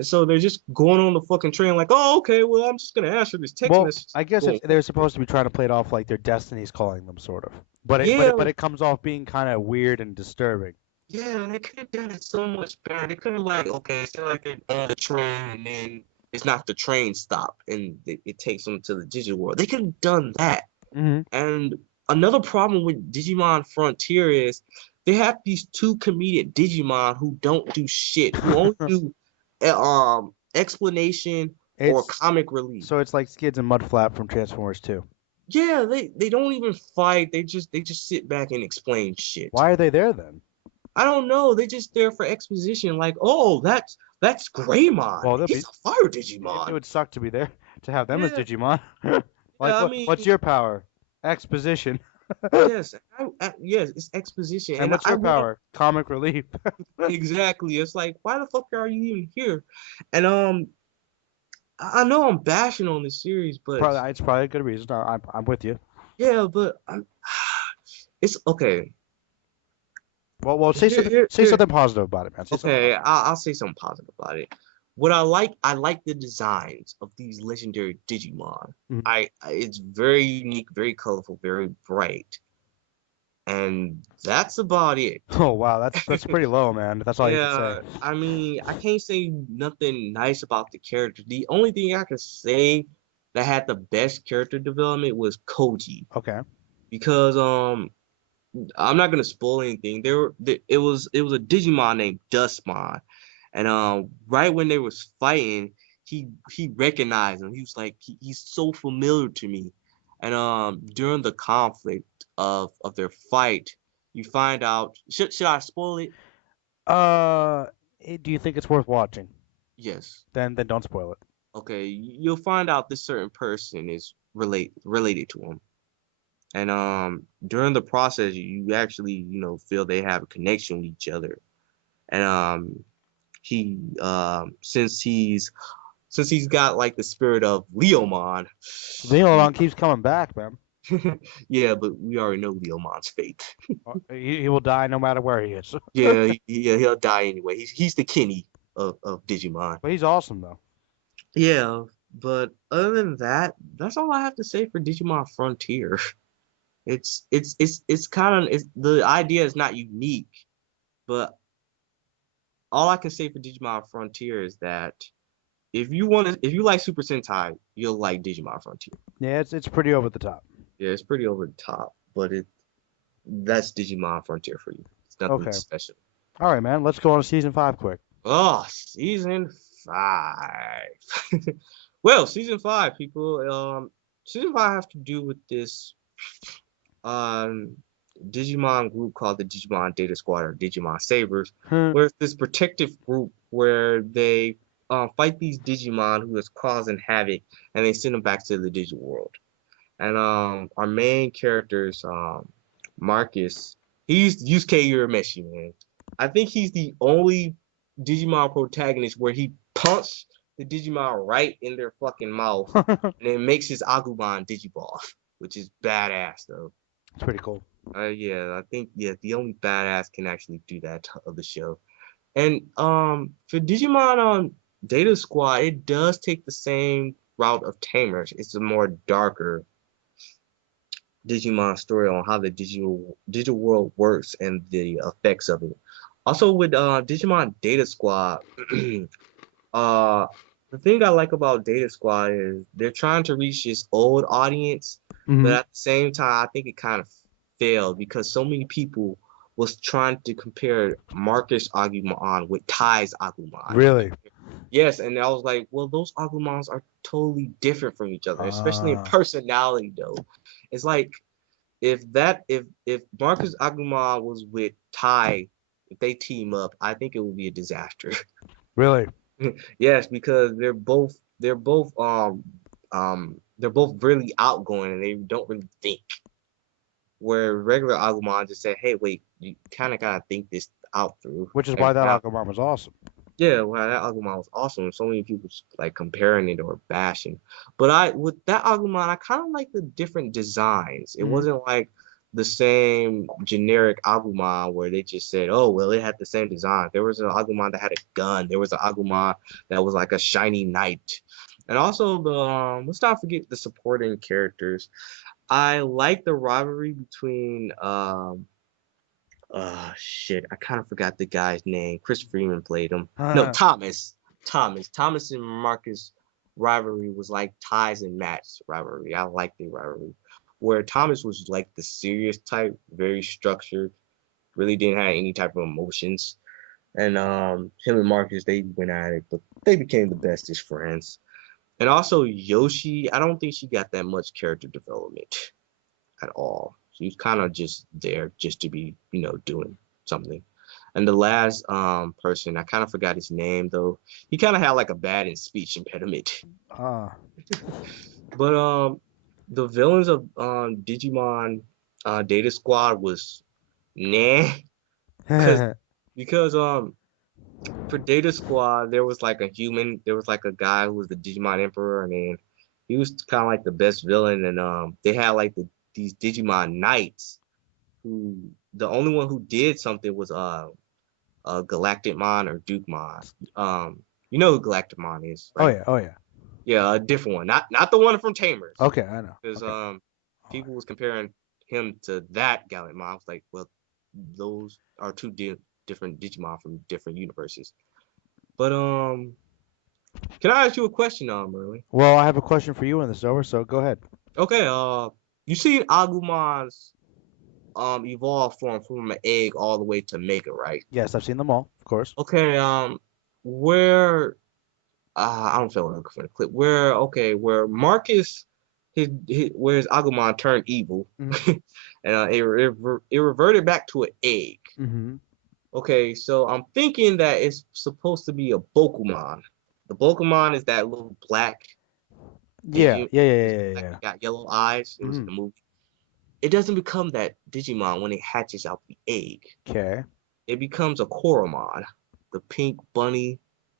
And so they're just going on the fucking train like, oh, okay, well, I'm just gonna answer this text Well, message. I guess Boom. they're supposed to be trying to play it off like their destiny's calling them, sort of. But it but Yeah, it but it comes off being kind of weird and disturbing. yeah, and they could have done it so much better. They could have like, okay, it's like they're on the train and then it's not the train stop and it takes them to the digital world. They could have done that. Hmm. And another problem with Digimon Frontier is they have these two comedic Digimon who don't do shit, who only do explanation or It's comic relief. so it's like Skids and Mudflap from Transformers 2. Yeah, they don't even fight. They just sit back and explain shit. Why are they there then? I don't know. They just there for exposition. Like, oh, that's Greymon. Well, they'll He's be. a fire It Digimon. would suck to be there to have them as Yeah, Digimon. Like, yeah. I what's mean, your power? Exposition. yes, yes. It's exposition, And and what's I your want power? Comic relief. exactly. It's like, why the fuck are you even here? And I know I'm bashing on this series, but It's probably a good reason. I'm with you. yeah, but it's okay. Well, Here, here, say here. something positive about it, man. Say something Okay, positive. I'll say something positive about it. What I like the designs of these legendary Digimon. Mhm. It's very unique, very colorful, very bright, and that's about it. Oh wow, that's pretty low, man. That's all you can say. Yeah, I mean, I can't say nothing nice about the character. The only thing I could say that had the best character development was Koji, Okay. because I'm not gonna spoil anything. It was a Digimon named Dustmon, and right when they was fighting, he recognized him. He was like he's so familiar to me, and during the conflict of their fight, you find out. Should I spoil it? Uh, do you think it's worth watching? Yes. Then don't spoil it. Okay, you'll find out this certain person is related to him. And during the process you actually, feel they have a connection with each other. And he since he's got like the spirit of Leomon, you Leon keeps coming back, man. yeah, but we already know Leomon's fate. He will die no matter where he is. Yeah, yeah, he'll die anyway. He's the Kenny of Digimon. But he's awesome though. Yeah, but other than that, that's all I have to say for Digimon Frontier. It's kind of the idea is not unique, but all I can say for Digimon Frontier is that if you like Super Sentai, you'll like Digimon Frontier. Yeah, it's pretty over the top. Yeah, it's pretty over the top, but that's Digimon Frontier for you. It's nothing Okay. special. All right, man. Let's go on to season 5 quick. Oh, season 5. Well, season 5, people. Season 5 has to do with this um Digimon group called the Digimon Data Squad or Digimon Sabers, Hmm. where it's this protective group where they fight these Digimon who is causing havoc, and they send them back to the digital world. And our main characters, Marcus, he's Yusuke Urameshi, man. I think he's the only Digimon protagonist where he punched the Digimon right in their fucking mouth, and it makes his Agumon Digiball, which is badass though. It's pretty cool. Yeah, I think the only badass can actually do that of the show. And for Digimon Data Squad, it does take the same route of Tamers. It's a more darker Digimon story on how the digital world works and the effects of it. Also with Digimon Data Squad, uh the thing I like about Data Squad is they're trying to reach this old audience, but Hmm. at the same time I think it kind of failed because so many people was trying to compare Marcus Agumon with Tai's Agumon. Really? Yes, and I was like, well, those Agumons are totally different from each other, especially in Uh, personality though. It's like if Marcus Agumon was with Ty, if they team up, I think it would be a disaster. really? Yes, because they're both really outgoing and they don't really think. Where regular Agumon just say, "Hey, wait, you kind of gotta think this out through." Which is And why that wow, Aquaman was awesome. yeah, well, that Agumon was awesome. So many people like comparing it or bashing. But with that Agumon, I kind of like the different designs. It Hmm. wasn't like the same generic Agumon where they just said, oh, well, it had the same design. There was an Agumon that had a gun. There was an Agumon that was like a shiny knight. And also let's not forget the supporting characters. I like the rivalry between shit, I kind of forgot the guy's name. Chris Freeman played him. No, Thomas. Thomas and Marcus rivalry was like ties and Matt's rivalry. I like the rivalry. Where Thomas was like the serious type, very structured, really didn't have any type of emotions. And him and Marcus, they went at it, but they became the bestest friends. And also Yoshi, I don't think she got that much character development at all. She was kind of just there just to be, doing something. And the last person, I kind of forgot his name though. He kind of had like a bad in speech impediment. Ah. But the villains of Digimon Data Squad was nah, cause because for Data Squad there was like a human, there was like a guy who was the Digimon Emperor, and then he was kind of like the best villain, and they had like these Digimon Knights who the only one who did something was Galacticmon or Dukemon. You know who Galacticmon is, Oh right? yeah, oh yeah. Yeah, a different one, not the one from Tamers. Okay, I know. Because Okay. people was comparing him to that Galacticmon. I was like, well, those are two different Digimon from different universes. But can I ask you a question, Merlin? Well, I have a question for you when this is over, so go ahead. Okay, you see Agumon's evolve from an egg all the way to Mega, right? Yes, I've seen them all, of course. Okay, where I don't feel like for the clip. Where Marcus where his Agumon turned evil, Mm-hmm. and it reverted back to an egg. Mm-hmm. Okay, so I'm thinking that it's supposed to be a Bokumon. The Bokumon is that little black Yeah, yeah, yeah, it's yeah, yeah, black yeah. and got yellow eyes. It was in Mm-hmm. the movie. It doesn't become that Digimon when it hatches out the egg. Okay. It becomes a Koromon, the pink bunny.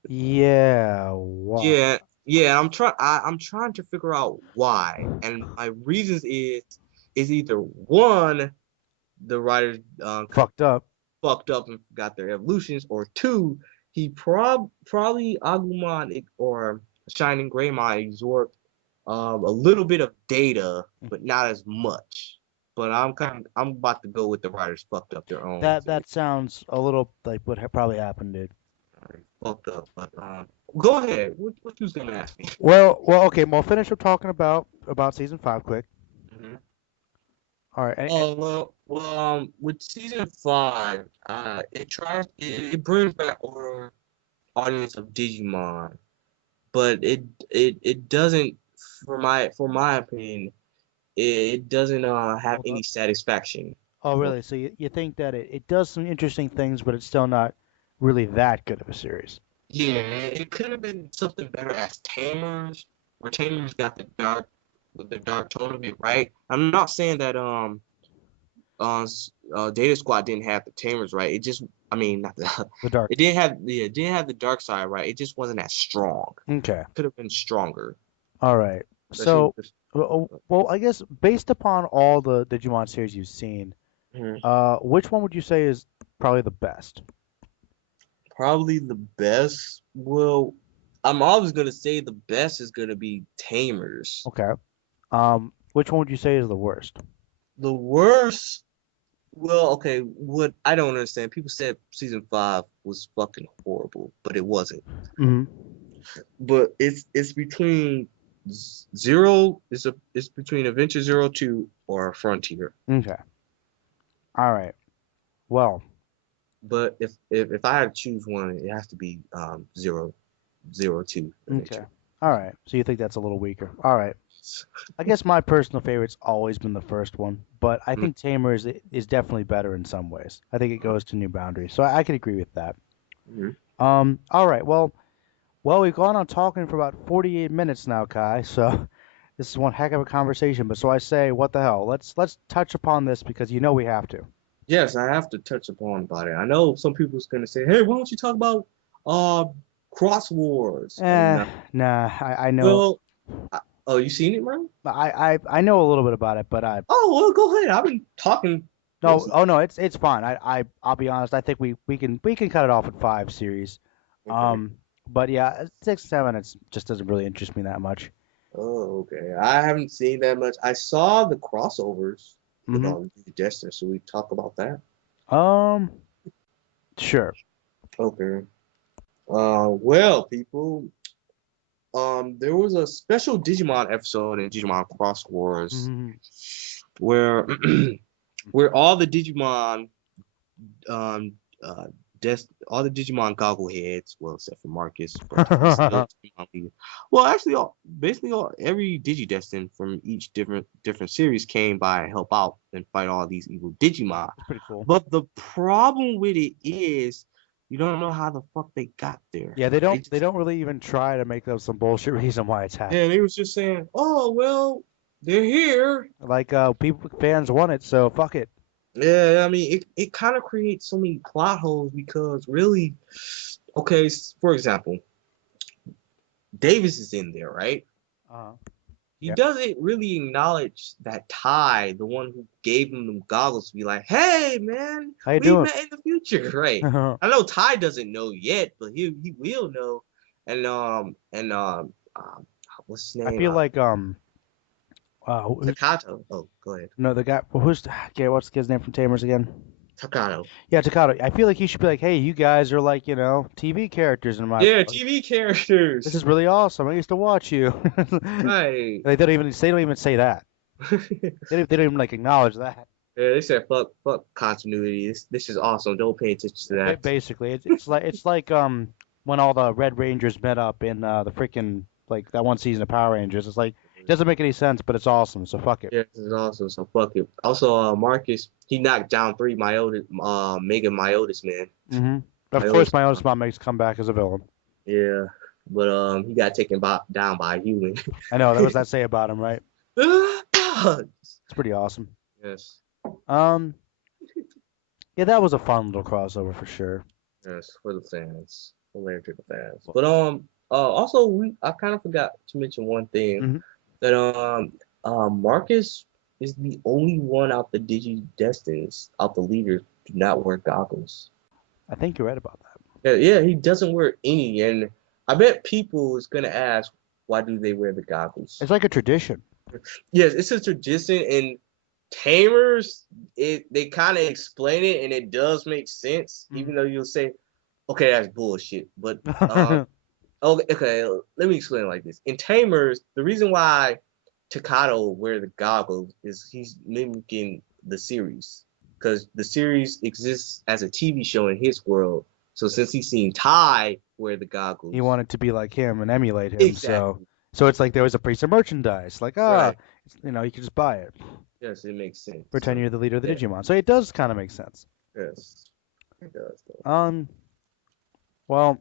Yeah. What? Yeah, I'm trying to figure out why, and my reasons is either one, the writers Fucked up. fucked up and got their evolutions, or two, he probably Agumon or Shining Greymon absorbed a little bit of data, but not as much. But I'm about to go with the writers fucked up their own. That sounds a little like what probably happened, dude. Fucked up. But go ahead. What you was gonna ask me? Well, okay. Well, finish up talking about season 5, quick. Mhm. All right. With season five, it brings back our audience of Digimon, but it doesn't, for my opinion, it doesn't have any satisfaction. Oh, Well, really? So you think that it does some interesting things, but it's still not really that good of a series. yeah, it could have been something better as Tamers, where Tamers got the dark tone of it right. I'm not saying that Data Squad didn't have the Tamers right. It just, I mean, not the, The Dark. it didn't have the dark side right. It just wasn't as strong. Okay. Could have been stronger, All right. especially with So, well, I guess based upon all the Digimon series you've seen, this. which one would you say is probably the best? Probably the best. Well, I'm always gonna say the best is gonna be Tamers. Okay. Which one would you say is the worst? The worst. Well, okay, what I don't understand. People said season five was fucking horrible, but it wasn't. Hmm. But it's between zero. It's between Adventure 02 or Frontier. Okay. All right. Well, But if I had to choose one, it has to be 02 okay. Adventure. All right. So you think that's a little weaker. All right. I guess my personal favorite's always been the first one, but I think Tamers is definitely better in some ways. I think it goes to new boundaries, so I could agree with that. Mhm. All right. Well, we've gone on talking for about 48 minutes now, Kai. So this is one heck of a conversation. But so I say, what the hell? Let's touch upon this because you know we have to. Yes, I have to touch upon about it. I know some people's gonna say, "Hey, why don't you talk about uh cross wars?" And Nah. I know. well, Oh, you seen it, man? I know a little bit about it, but I Oh, well, go ahead. I've been talking no, most of oh no, it's fine. I'll be honest. I think we can cut it off at 5 series. it. Okay. Um, but yeah, 6, 7, it just doesn't really interest me that much. Oh, okay. I haven't seen that much. I saw the crossovers with Hmm. Destiny. So we talk about that? Um, sure. Okay. Well, people, there was a special Digimon episode in Digimon Cross Wars Hmm. where where all the Digimon um uh all the Digimon goggle heads, well except for Marcus, but he's still Digimon leader. Well, actually, basically every Digidestin from each different series came by and help out and fight all these evil Digimon. It's pretty cool. But the problem with it is you don't know how the fuck they got there. Yeah, they They don't they just don't really even try to make up some bullshit reason why it's happening. Yeah, they was just saying, "Oh well, they're here." Like people fans want it, so fuck it. Yeah, I mean, it kind of creates so many plot holes because really, okay, for example, Davis is in there, right? Uh-huh. He Yeah. doesn't really acknowledge that Ty, the one who gave him them goggles, to be like, "Hey, man, How you we doing? met in the future," right? I know Ty doesn't know yet, but he will know. And what's his I name? feel like who's, Takato. Oh, go ahead. no, the guy who's okay, what's the kid's name from Tamers again? Takato. Yeah, Takata. I feel like he should be like, hey, you guys are like, TV characters in my. Yeah, TV This characters. is really awesome. I used to watch you. Right. They don't even say that. They don't even like acknowledge that. Yeah, they said fuck continuity. This is awesome. Don't pay attention to that. Basically, it's like when all the Red Rangers met up in the freaking like that one season of Power Rangers. It's like it doesn't make any sense, but it's awesome. So fuck it. Yeah, this is awesome. So fuck it. Also, Marcus, he knocked down three Myotis, Mega Myotis, man. Hmm. Of course, Myotis, my oldest mom makes a comeback as a villain. yeah, but he got down by a human. I know that was that say about him, right? yes, It's pretty awesome. Um, yeah, that was a fun little crossover for sure. yes, for the fans, hilarious to the fans. But also I kind of forgot to mention one thing Hmm. that Marcus is the only one out the Digi Destins, out the leaders, do not wear goggles. I think you're right about that. Yeah, yeah, he doesn't wear any, and I bet people is gonna ask why do they wear the goggles? It's like a tradition. Yes, it's a tradition, and Tamers, they kind of explain it, and it does make sense, even though you'll say, okay, that's bullshit. But Hmm. okay, let me explain it like this. In Tamers, the reason why Takato wear the goggles is he's mimicking the series because the series exists as a TV show in his world. So since he's seen Ty wear the He goggles, wanted to be like him and emulate him, so exactly so it's like there was a piece of merchandise, like right. you could just buy it, Yes, it makes sense. pretend So you're the leader of the yeah, Digimon. So it does kind of make sense. yes, it does though. Um, well,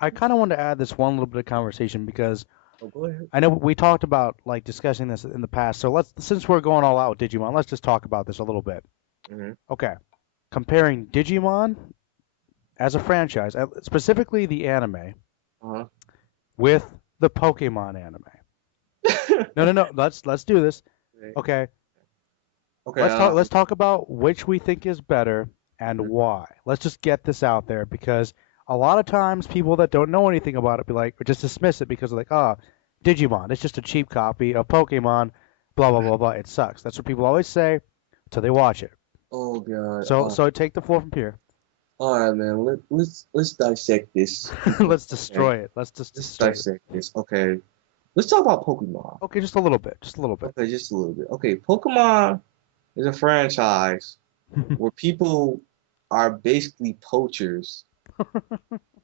I kind of want to add this one little bit of conversation because Oh, go ahead. I know we talked about like discussing this in the past. So since we're going all out with Digimon, let's just talk about this a little bit. Hmm. Okay, comparing Digimon as a franchise, specifically the anime, Uh-huh. with the Pokemon anime. No, no, no. Let's do this. Okay. Okay, Okay. let's talk about which we think is better and Mhm. why. Let's just get this out there because a lot of times people that don't know anything about it be like or just dismiss it because they're like, ah, Digimon, it's just a cheap copy of Pokemon, blah blah blah blah. It sucks. That's what people always say until they watch it. Oh God. So take the floor from here. All right, man. Let's dissect this. Let's Okay. destroy it. Let's just Let's destroy it. dissect this. Okay. Let's talk about Pokemon. Okay, just a little bit. Just a little bit. Okay, just a little bit. Okay, Pokemon is a franchise where people are basically poachers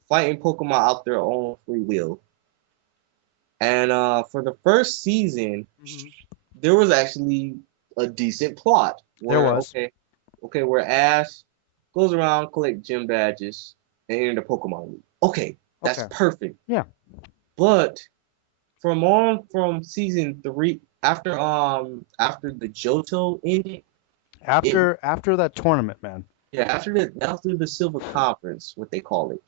fighting Pokemon out their own free will. And for the first season, Mhm. there was actually a decent plot There where was. where Ash goes around collect gym badges and enter the Pokemon League. Okay, that's Okay. perfect. Yeah. But from season three, after the Johto ended, it After that tournament, man. yeah after the Silver Conference, what they call it,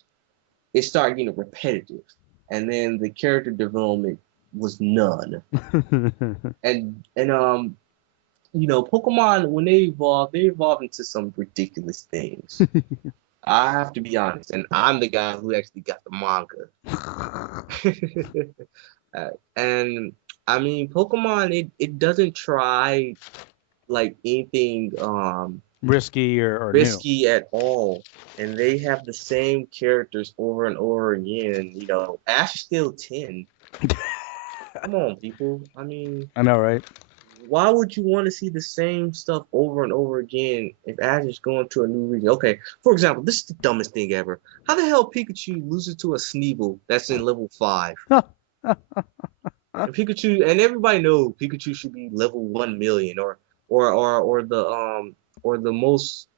it started getting repetitive, and then the character development was none. And Pokemon when they evolve into some ridiculous things. I have to be honest, and I'm the guy who actually got the manga. And I mean, Pokemon, it doesn't try like anything Risky or new. risky at all. And they have the same characters over and over again. Ash is still 10. Come on, people. I mean, I know, right? why would you want to see the same stuff over and over again if Ash is going to a new region? Okay, for example, this is the dumbest thing ever. How the hell Pikachu loses to a Sneevil that's in level 5? And Pikachu, and everybody knows Pikachu should be level 1 million, or the most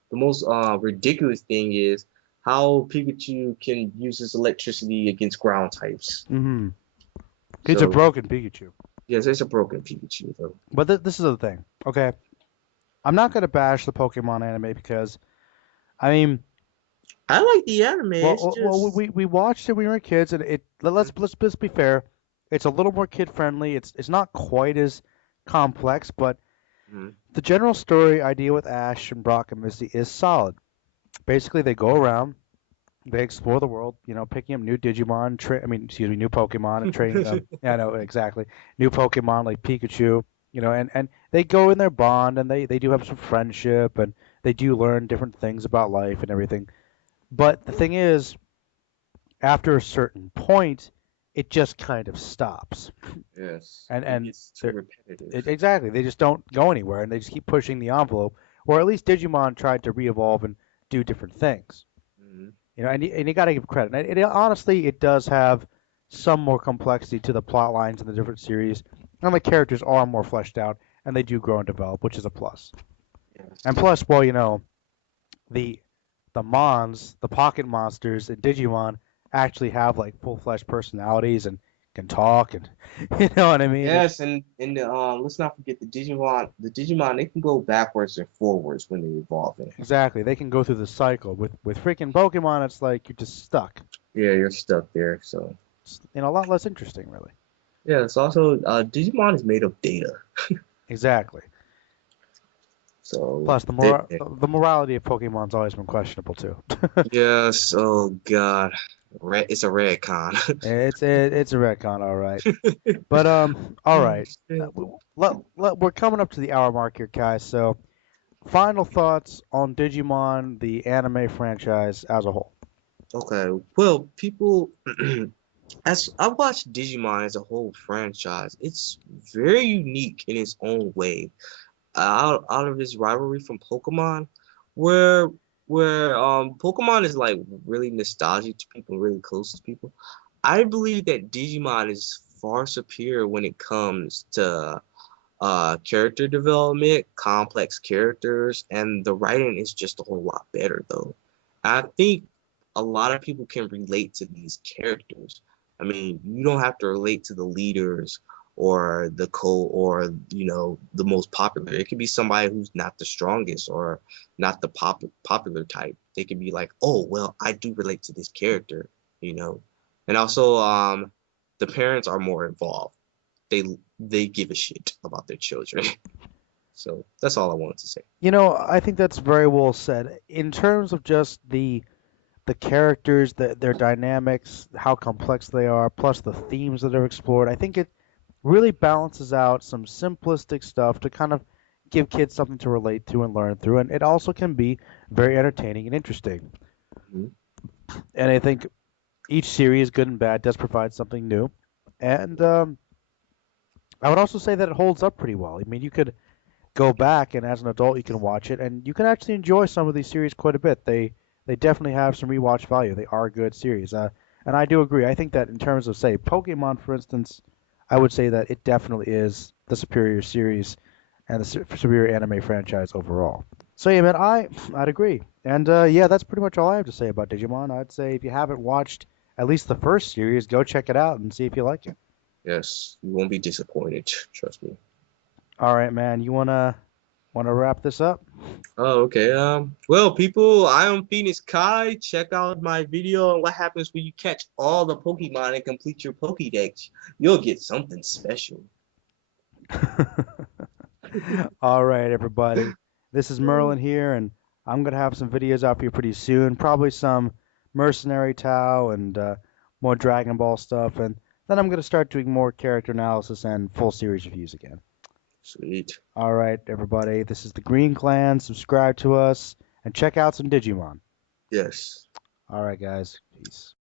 ridiculous thing is how Pikachu can use his electricity against ground types. Mm-hmm. He's a So broken Pikachu. yes, it's a broken Pikachu though. But this is the thing, okay? I'm not gonna bash the Pokemon anime because, I mean, I like the anime. It's just we watched it when we were kids, and let's be fair, it's a little more kid friendly. It's not quite as complex, but Mhm. the general story idea with Ash and Brock and Misty is solid. Basically, they go around, they explore the world, picking up new Digimon, new Pokemon and training them. Yeah, I know exactly. New Pokemon like Pikachu, and they go in their bond, and they do have some friendship, and they do learn different things about life and everything. But the thing is, after a certain point, it just kind of stops. yes, And it and gets too they're- repetitive. exactly, they just don't go anywhere, and they just keep pushing the envelope. Or at least Digimon tried to re-evolve and do different things. Mhm. And you got to give credit. And honestly, it does have some more complexity to the plot lines in the different series, and the characters are more fleshed out, and they do grow and develop, which is a plus. And Yes. plus, well, the the pocket monsters in Digimon actually have like full-fledged personalities and can talk, and you know what I mean? Yes, and let's not forget the Digimon. The Digimon they can go backwards and forwards when they evolve. Exactly. They can go through the cycle. With freaking Pokemon, it's like you're just stuck. Yeah, you're stuck there. So It's, a lot less interesting, really. yeah, it's also Digimon is made of data. Exactly. So Plus, the morality of Pokemon's always been questionable too. yes, oh God, it's a red con. It's a retcon, all right. But all right. We're coming up to the hour mark here, guys. So, final thoughts on Digimon, the anime franchise as a whole. Okay, well, people, as I watched Digimon as a whole franchise, it's very unique in its own way. Out of its rivalry from Pokemon, where Pokemon is like really nostalgic to people, really close to people. I believe that Digimon is far superior when it comes to character development, complex characters, and the writing is just a whole lot better though. I think a lot of people can relate to these characters. I mean, you don't have to relate to the leaders or the most popular. It could be somebody who's not the strongest or not the popular type. They could be like, oh well, I do relate to this character, you know. And also, the parents are more involved. They they give a shit about their children. So that's all I wanted to say. I think that's very well said. In terms of just the characters, their dynamics, how complex they are, plus the themes that are explored, I think it really balances out some simplistic stuff to kind of give kids something to relate to and learn through, and it also can be very entertaining and interesting. Mhm. And I think each series, good and bad, does provide something new. And I would also say that it holds up pretty well. I mean, you could go back and as an adult you can watch it, and you can actually enjoy some of these series quite a bit. They definitely have some rewatch value. They are good series. And I do agree. I think that in terms of say Pokemon, for instance, I would say that it definitely is the superior series and the superior anime franchise overall. So yeah, man, I'd agree. And yeah, that's pretty much all I have to say about Digimon. I'd say if you haven't watched at least the first series, go check it out and see if you like it. Yes, you won't be disappointed. Trust me. All right, man. You wanna wrap this up? Oh, okay. Well, people, I am Phoniexkai. Check out my video on what happens when you catch all the Pokemon and complete your Pokédex. You'll get something special. All right, everybody. This is Merlin here, and I'm gonna have some videos out for you pretty soon. Probably some Mercenary Tau and more Dragon Ball stuff, and then I'm gonna start doing more character analysis and full series reviews again. Sweet. All right, everybody. This is the Green Clan. Subscribe to us and check out some Digimon. Yes. All right, guys. Peace.